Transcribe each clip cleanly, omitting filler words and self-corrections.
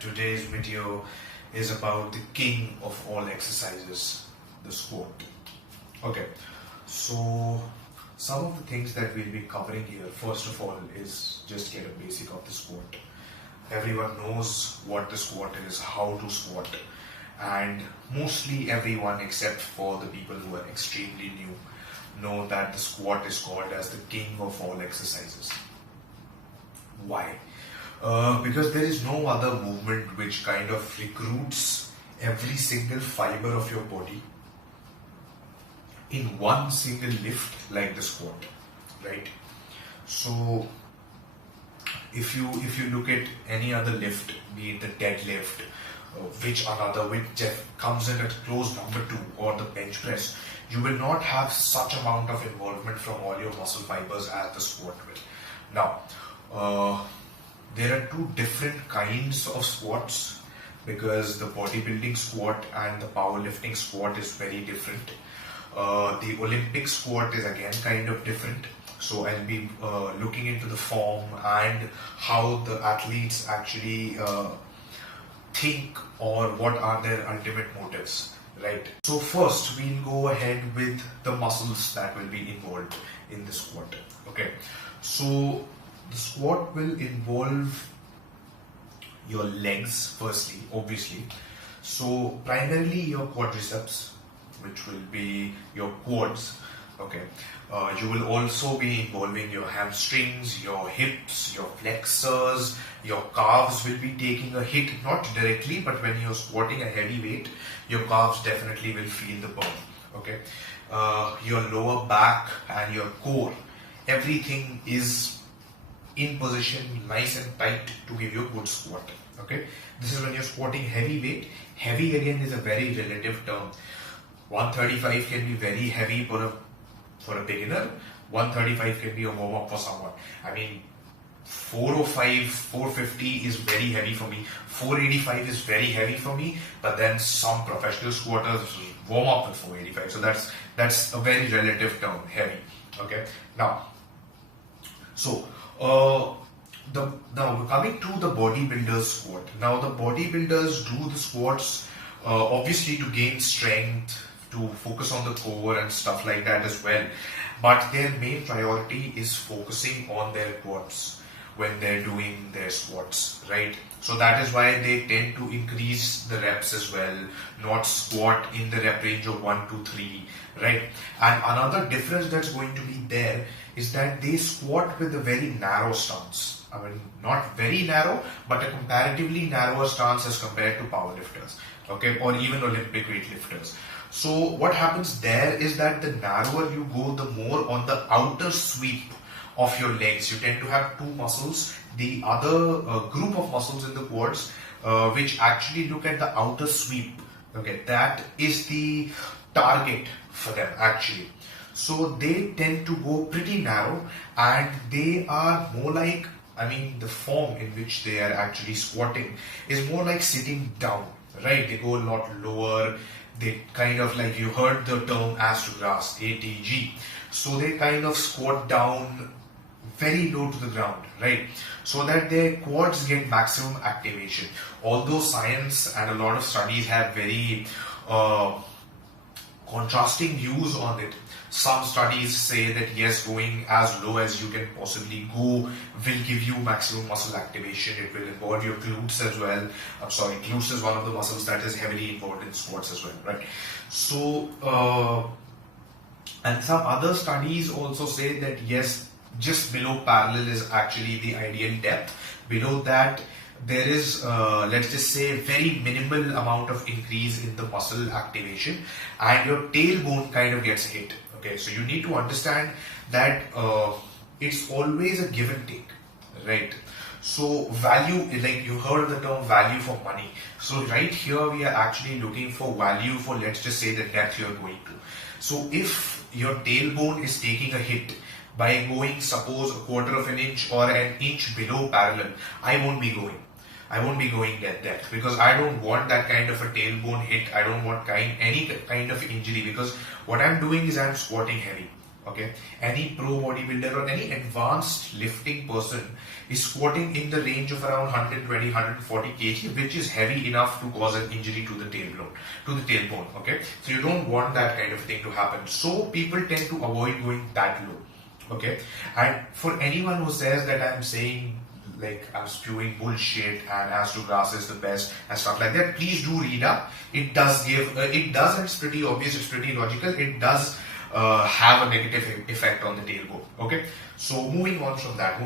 Today's video is about the king of all exercises, the squat. Okay, so some of the things that we'll be covering here, first of all, is just get a basic of the squat. Everyone knows what the squat is, how to squat, and mostly everyone except for the people who are extremely new know that the squat is called as the king of all exercises. Why? Because there is no other movement which kind of recruits every single fiber of your body in one single lift like the squat, right? So if you look at any other lift, be it the deadlift, which comes in at close number 2, or the bench press, you will not have such amount of involvement from all your muscle fibers as the squat will. Now, there are two different kinds of squats because the bodybuilding squat and the powerlifting squat is very different. The Olympic squat is again kind of different. So I'll be looking into the form and how the athletes actually think or what are their ultimate motives, right? So first we'll go ahead with the muscles that will be involved in the squat. Okay, so the squat will involve your legs firstly, obviously. So primarily your quadriceps, which will be your quads. Okay, you will also be involving your hamstrings, your hips, your flexors, your calves will be taking a hit, not directly, but when you're squatting a heavy weight, your calves definitely will feel the burn. Okay, your lower back and your core, everything is in position, nice and tight to give you a good squat. Okay, this is when you're squatting heavy weight. Heavy again is a very relative term. 135 can be very heavy for a beginner. 135 can be a warm up for someone. I mean, 405, 450 is very heavy for me. 485 is very heavy for me. But then some professional squatters warm up with 485. So that's a very relative term, heavy. Okay. Now, so now coming to the bodybuilders squat. Now the bodybuilders do the squats obviously to gain strength, to focus on the core and stuff like that as well. But their main priority is focusing on their quads when they're doing their squats, right? So that is why they tend to increase the reps as well, not squat in the rep range of 1 to 3, right? And another difference that's going to be there is that they squat with a very narrow stance. I mean, not very narrow, but a comparatively narrower stance as compared to powerlifters, okay, or even Olympic weightlifters. So what happens there is that the narrower you go, the more on the outer sweep of your legs. You tend to have two muscles, the other group of muscles in the quads, which actually look at the outer sweep. Okay, that is the target for them actually. So they tend to go pretty narrow, and they are more like, I mean, the form in which they are actually squatting is more like sitting down, right? They go a lot lower. They kind of, like, you heard the term ass to grass, ATG. So they kind of squat down very low to the ground, right? So that their quads get maximum activation. Although science and a lot of studies have very contrasting views on it. Some studies say that yes, going as low as you can possibly go will give you maximum muscle activation. It will involve your glutes as well. I'm sorry, glutes is one of the muscles that is heavily involved in squats as well, right? So, and some other studies also say that yes, just below parallel is actually the ideal depth. Below that, there is, let's just say, very minimal amount of increase in the muscle activation, and your tailbone kind of gets hit. Okay, so you need to understand that it's always a give and take, right? So value, like you heard the term value for money. So right here we are actually looking for value for, let's just say, the depth you're going to. So if your tailbone is taking a hit by going, suppose, a quarter of an inch or an inch below parallel, I won't be going that depth because I don't want that kind of a tailbone hit. I don't want any kind of injury because what I'm doing is I'm squatting heavy. Okay, any pro bodybuilder or any advanced lifting person is squatting in the range of around 120, 140 kg, which is heavy enough to cause an injury to the tailbone. Okay, so you don't want that kind of thing to happen. So people tend to avoid going that low. Okay, and for anyone who says that I'm saying like I'm spewing bullshit and as to grass is the best and stuff like that, please do read up. It does give, and it's pretty obvious, it's pretty logical. It does have a negative effect on the tailbone. Okay, so moving on from that.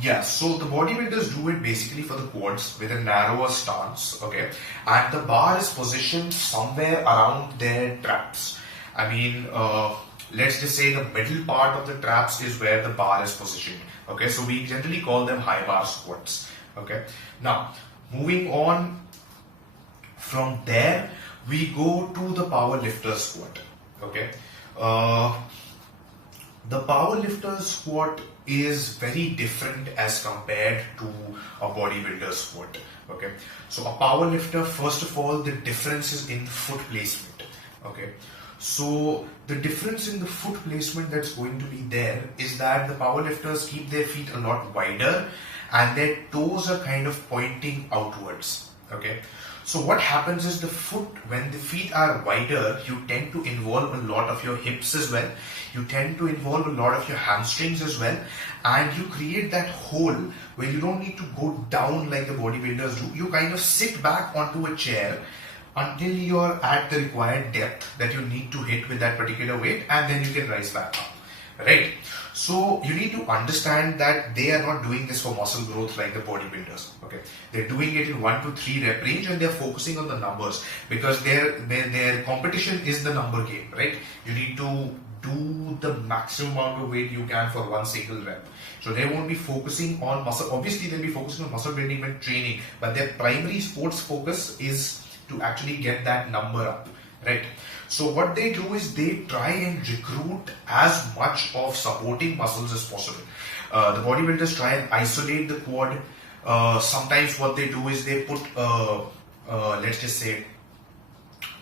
Yeah, so the bodybuilders do it basically for the quads with a narrower stance. Okay, and the bar is positioned somewhere around their traps. I mean, let's just say the middle part of the traps is where the bar is positioned. Okay, so we generally call them high bar squats. Okay, now moving on from there, we go to the power lifter squat. Okay, the power lifter squat is very different as compared to a bodybuilder squat. Okay, so a power lifter, first of all, the difference is in foot placement. Okay, so the difference in the foot placement that's going to be there is that the powerlifters keep their feet a lot wider and their toes are kind of pointing outwards. Okay, so what happens is when the feet are wider, you tend to involve a lot of your hips as well. You tend to involve a lot of your hamstrings as well, and you create that hole where you don't need to go down like the bodybuilders do. You kind of sit back onto a chair until you're at the required depth that you need to hit with that particular weight, and then you can rise back up, right? So you need to understand that they are not doing this for muscle growth like the bodybuilders. Okay, they're doing it in 1 to 3 rep range, and they're focusing on the numbers because their competition is the number game, right? You need to do the maximum amount of weight you can for one single rep. So they won't be focusing on muscle. Obviously, they'll be focusing on muscle building and training, but their primary sports focus is to actually get that number up, right? So what they do is they try and recruit as much of supporting muscles as possible. The bodybuilders try and isolate the quad. Sometimes what they do is they put, let's just say,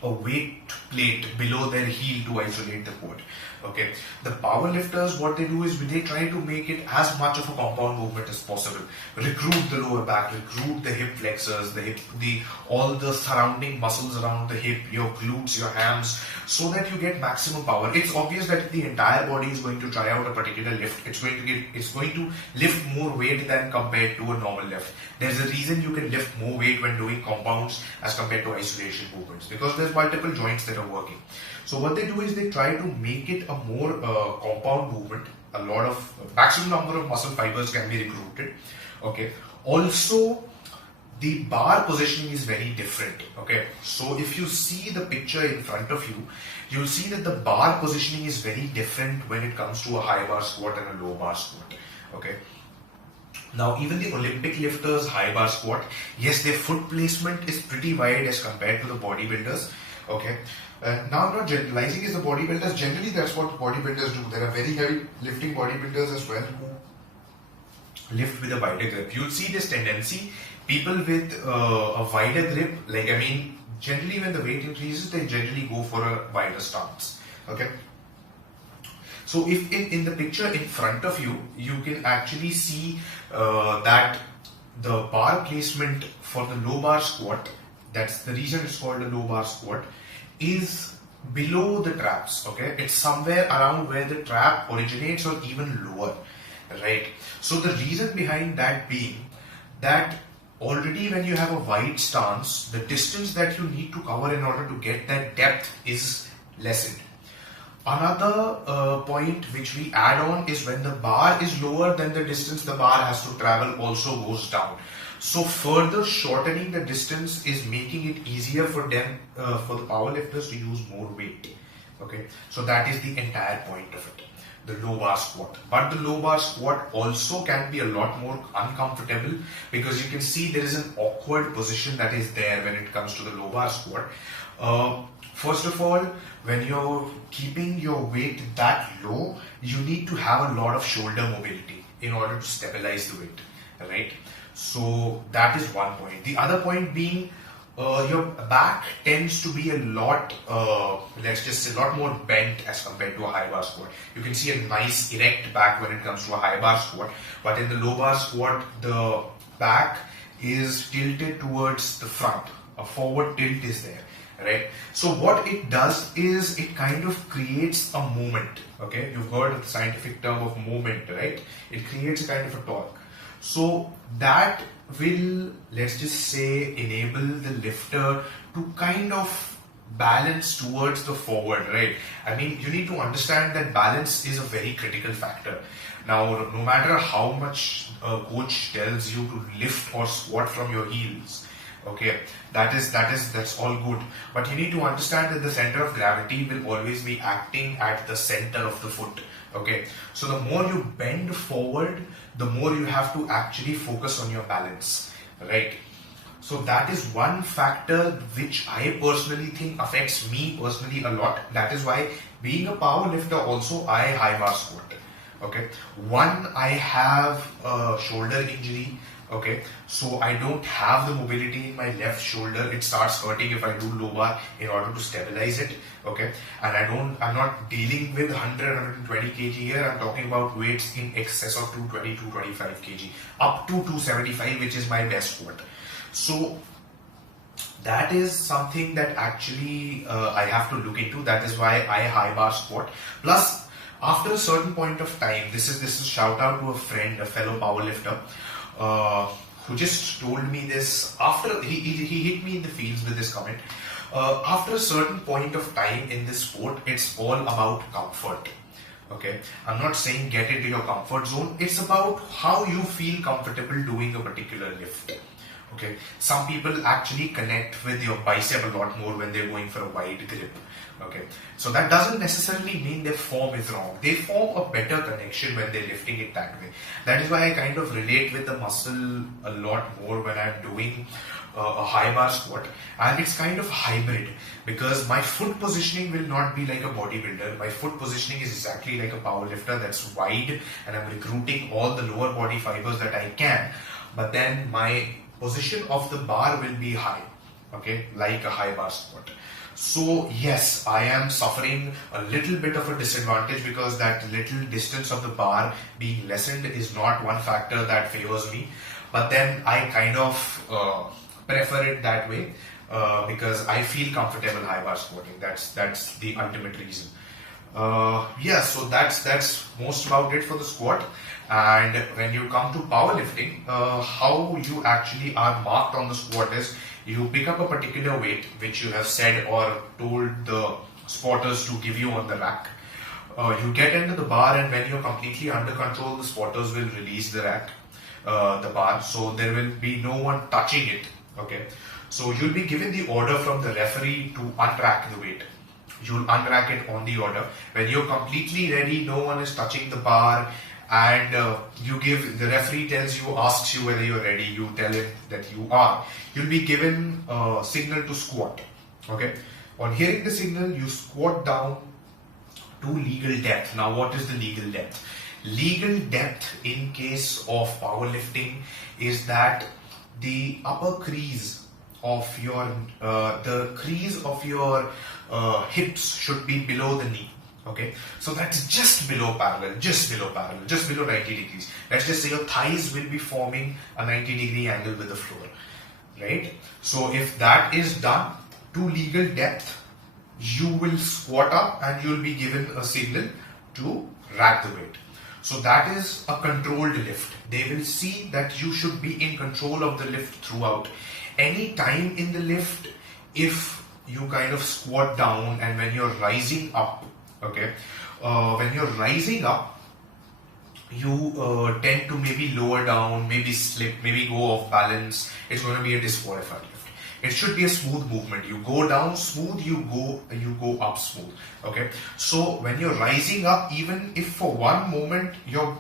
a weight plate below their heel to isolate the quad. Okay, the power lifters, what they do is they try to make it as much of a compound movement as possible. Recruit the lower back, recruit the hip flexors, all the surrounding muscles around the hip, your glutes, your hams, so that you get maximum power. It's obvious that the entire body is going to try out a particular lift. It's going to lift more weight than compared to a normal lift. There's a reason you can lift more weight when doing compounds as compared to isolation movements, because there's multiple joints that are working. So what they do is they try to make it a more compound movement. A lot of maximum number of muscle fibers can be recruited. Okay. Also, the bar positioning is very different. Okay. So if you see the picture in front of you, you'll see that the bar positioning is very different when it comes to a high bar squat and a low bar squat. Okay. Now, even the Olympic lifters high bar squat, yes, their foot placement is pretty wide as compared to the bodybuilders. Okay. Now, I'm not generalizing, is the bodybuilders, generally that's what bodybuilders do. There are very heavy lifting bodybuilders as well who lift with a wider grip. You'll see this tendency, people with a wider grip, generally when the weight increases, they generally go for a wider stance. Okay. So if in the picture in front of you, you can actually see that the bar placement for the low bar squat, that's the reason it's called a low bar squat, is below the traps. Okay, it's somewhere around where the trap originates or even lower, right? So the reason behind that being that already when you have a wide stance, the distance that you need to cover in order to get that depth is lessened. Another point which we add on is when the bar is lower, then the distance the bar has to travel also goes down. So further shortening the distance is making it easier for them, for the powerlifters to use more weight. Okay, so that is the entire point of it, the low bar squat. But the low bar squat also can be a lot more uncomfortable because you can see there is an awkward position that is there when it comes to the low bar squat. First of all, when you're keeping your weight that low, you need to have a lot of shoulder mobility in order to stabilize the weight, right? So that is one point. The other point being, your back tends to be a lot, let's just say, a lot more bent as compared to a high bar squat. You can see a nice erect back when it comes to a high bar squat, but in the low bar squat, the back is tilted towards the front. A forward tilt is there, right? So what it does is it kind of creates a movement. Okay, you've heard of the scientific term of movement, right? It creates a kind of a torque. So that will, let's just say, enable the lifter to kind of balance towards the forward, right? I mean, you need to understand that balance is a very critical factor. Now, no matter how much a coach tells you to lift or squat from your heels, okay, that's all good, but you need to understand that the center of gravity will always be acting at the center of the foot. Okay, so the more you bend forward, the more you have to actually focus on your balance, right? So that is one factor which I personally think affects me personally a lot. That is why, being a power lifter also, I high bar squat. Okay, one, I have a shoulder injury. Okay, so I don't have the mobility in my left shoulder. It starts hurting if I do low bar in order to stabilize it. Okay, and I'm not dealing with 120 kg here. I'm talking about weights in excess of 220, 225 kg, up to 275, which is my best squat. So that is something that actually I have to look into. That is why I high bar squat. Plus, after a certain point of time, this is a shout out to a friend, a fellow powerlifter, who just told me this after he hit me in the fields with this comment. After a certain point of time in this sport, it's all about comfort. Okay, I'm not saying get into your comfort zone. It's about how you feel comfortable doing a particular lift. Okay, some people actually connect with your bicep a lot more when they're going for a wide grip. Okay, so that doesn't necessarily mean their form is wrong. They form a better connection when they're lifting it that way. That is why I kind of relate with the muscle a lot more when I'm doing a high bar squat, and it's kind of hybrid because my foot positioning will not be like a bodybuilder. My foot positioning is exactly like a power lifter, that's wide, and I'm recruiting all the lower body fibers that I can, but then my position of the bar will be high, okay, like a high bar squat. So yes, I am suffering a little bit of a disadvantage because that little distance of the bar being lessened is not one factor that favors me, but then I kind of prefer it that way because I feel comfortable high bar squatting. That's the ultimate reason. Yeah, so that's most about it for the squat. And when you come to powerlifting, how you actually are marked on the squat is you pick up a particular weight which you have said or told the spotters to give you on the rack. You get into the bar, and when you're completely under control, the spotters will release the rack, the bar, so there will be no one touching it. Okay, so you'll be given the order from the referee to unrack the weight. You'll unrack it on the order. When you're completely ready, no one is touching the bar, and the referee asks you whether you're ready. You tell him that you are. You'll be given a signal to squat. Okay, on hearing the signal, you squat down to legal depth. Now, what is the legal depth? Legal depth in case of powerlifting is that the upper crease of your hips should be below the knee. Okay, so that's just below parallel, just below 90 degrees. Let's just say your thighs will be forming a 90-degree angle with the floor, right? So if that is done to legal depth, you will squat up and you'll be given a signal to rack the weight. So that is a controlled lift. They will see that you should be in control of the lift throughout. Any time in the lift, if you kind of squat down and when you're rising up, okay, when you're rising up, you tend to maybe lower down, maybe slip, maybe go off balance, it's going to be a disqualified lift. It should be a smooth movement. You go down smooth, you go up smooth. Okay. So when you're rising up, even if for one moment your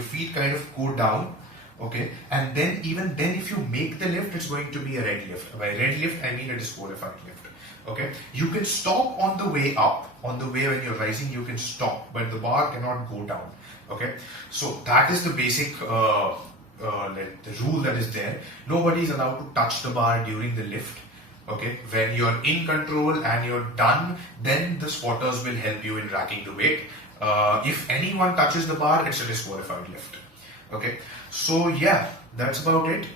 feet kind of go down, okay, and then even then if you make the lift, it's going to be a red lift. By red lift, I mean a disqualified lift. Okay. You can stop on the way up. On the way when you're rising, you can stop, but the bar cannot go down. Okay. So that is the basic the rule that is there. Nobody is allowed to touch the bar during the lift. Okay, when you're in control and you're done, then the spotters will help you in racking the weight. If anyone touches the bar, it's a disqualified lift. Okay, so yeah, that's about it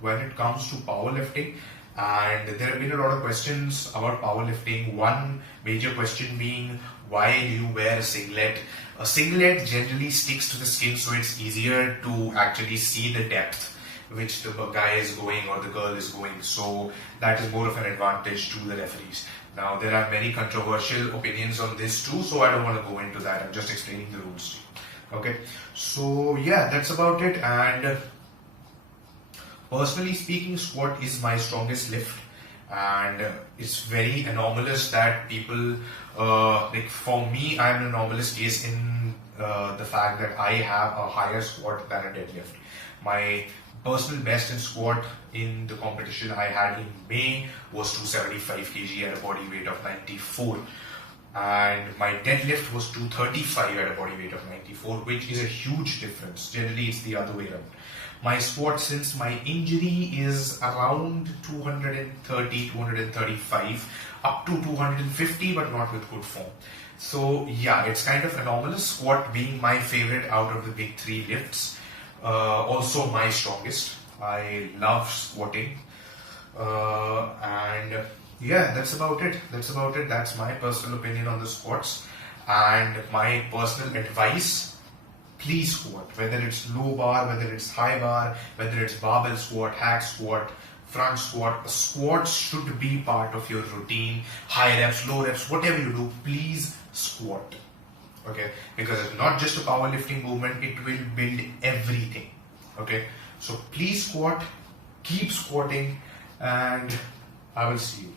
when it comes to powerlifting. And there have been a lot of questions about powerlifting. One major question being, why do you wear a singlet? A singlet generally sticks to the skin, so it's easier to actually see the depth which the guy is going or the girl is going. So that is more of an advantage to the referees. Now there are many controversial opinions on this too, so I don't want to go into that. I'm just explaining the rules to you. Okay, so yeah, that's about it. And personally speaking, squat is my strongest lift, and it's very anomalous that people like, for me, I'm an anomalous case in the fact that I have a higher squat than a deadlift. My personal best in squat in the competition I had in May was 275 kg at a body weight of 94, and my deadlift was 235 at a body weight of 94, which is a huge difference. Generally it's the other way around. My squat since my injury is around 230, 235 up to 250, but not with good form. So yeah, it's kind of anomalous, squat being my favorite out of the big three lifts. Also my strongest. I love squatting, and yeah, that's about it. That's my personal opinion on the squats, and my personal advice: please squat. Whether it's low bar, whether it's high bar, whether it's barbell squat, hack squat, front squat, squats should be part of your routine. High reps, low reps, whatever you do, please squat. Okay, because it's not just a powerlifting movement, it will build everything. Okay, so please squat, keep squatting, and I will see you.